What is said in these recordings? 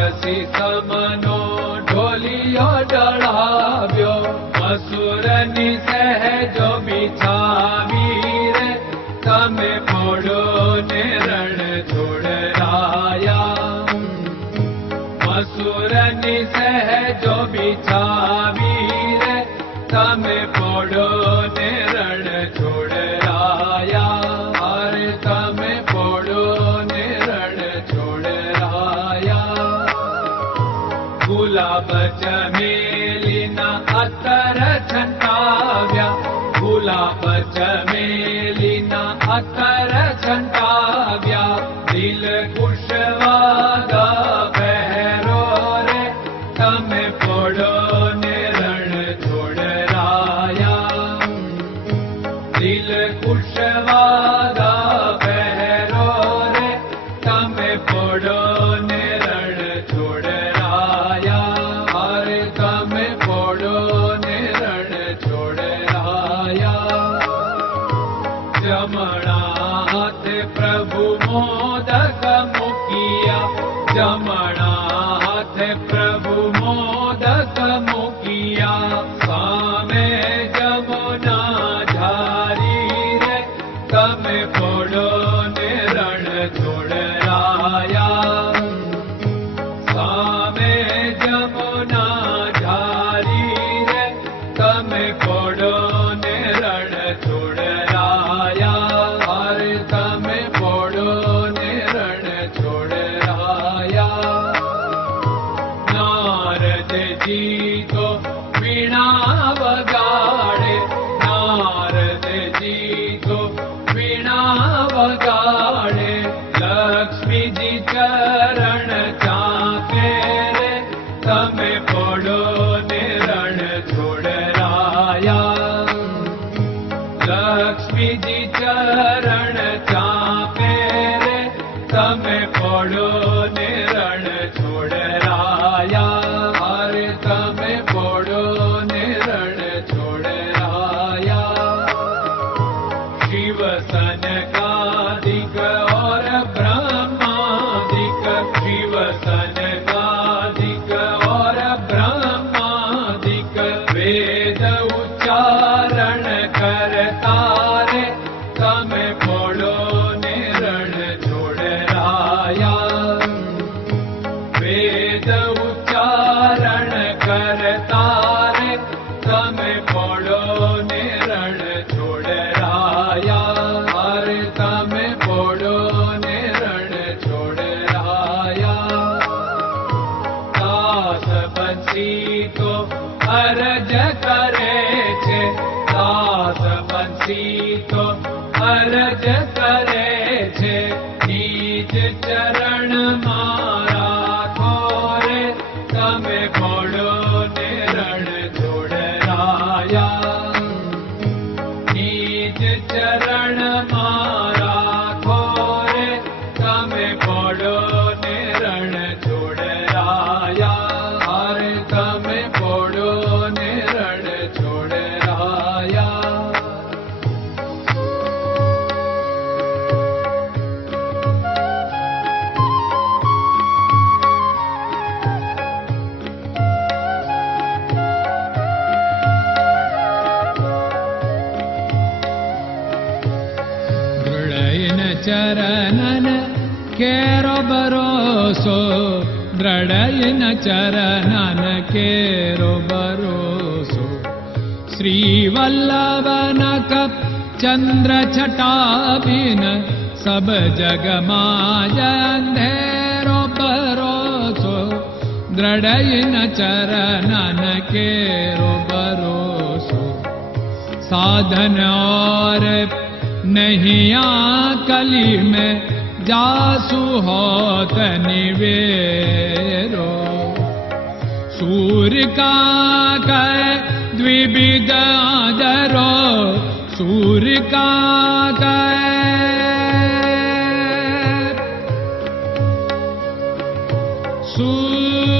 राक्षसी समनो ढोलियो डढ़ाव्यो असुर निसह जो बिछावीर तमे पोड़ो ने रण छोड़ाया असुर निसह जो बिछावीर तमे पोड़ो அத்தரசன் मणाथ प्रभु मोदक मुखिया जनाथ प्रभु मोदक मुखियामे जमुना पिजित करण का કરે છે દાસ બંસી તો અરજ કરે चरणन केरो भरोसो द्रडयन चरणन केरो भरोसो कप चन्द्र छटाबिन सब जगमाजेरो भरोसो द्रढयन चरणन केरो भरोसो साधन और नहीं आ कली में जासु हो तनिवेरो सूर का कै आदरो सूर का सूर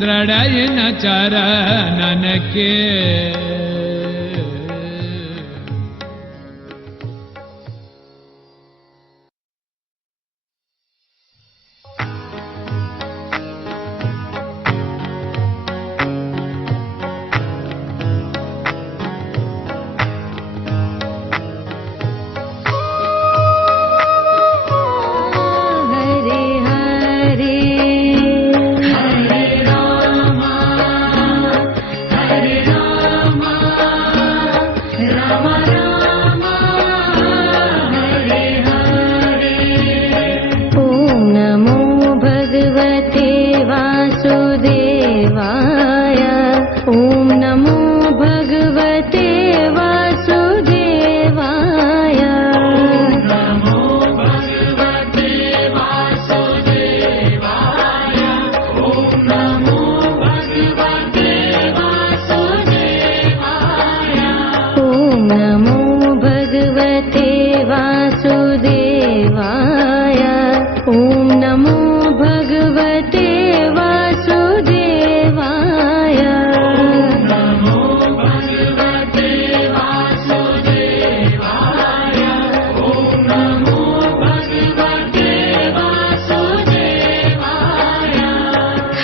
ದೃಢಯನ ನನಕ್ಕೆ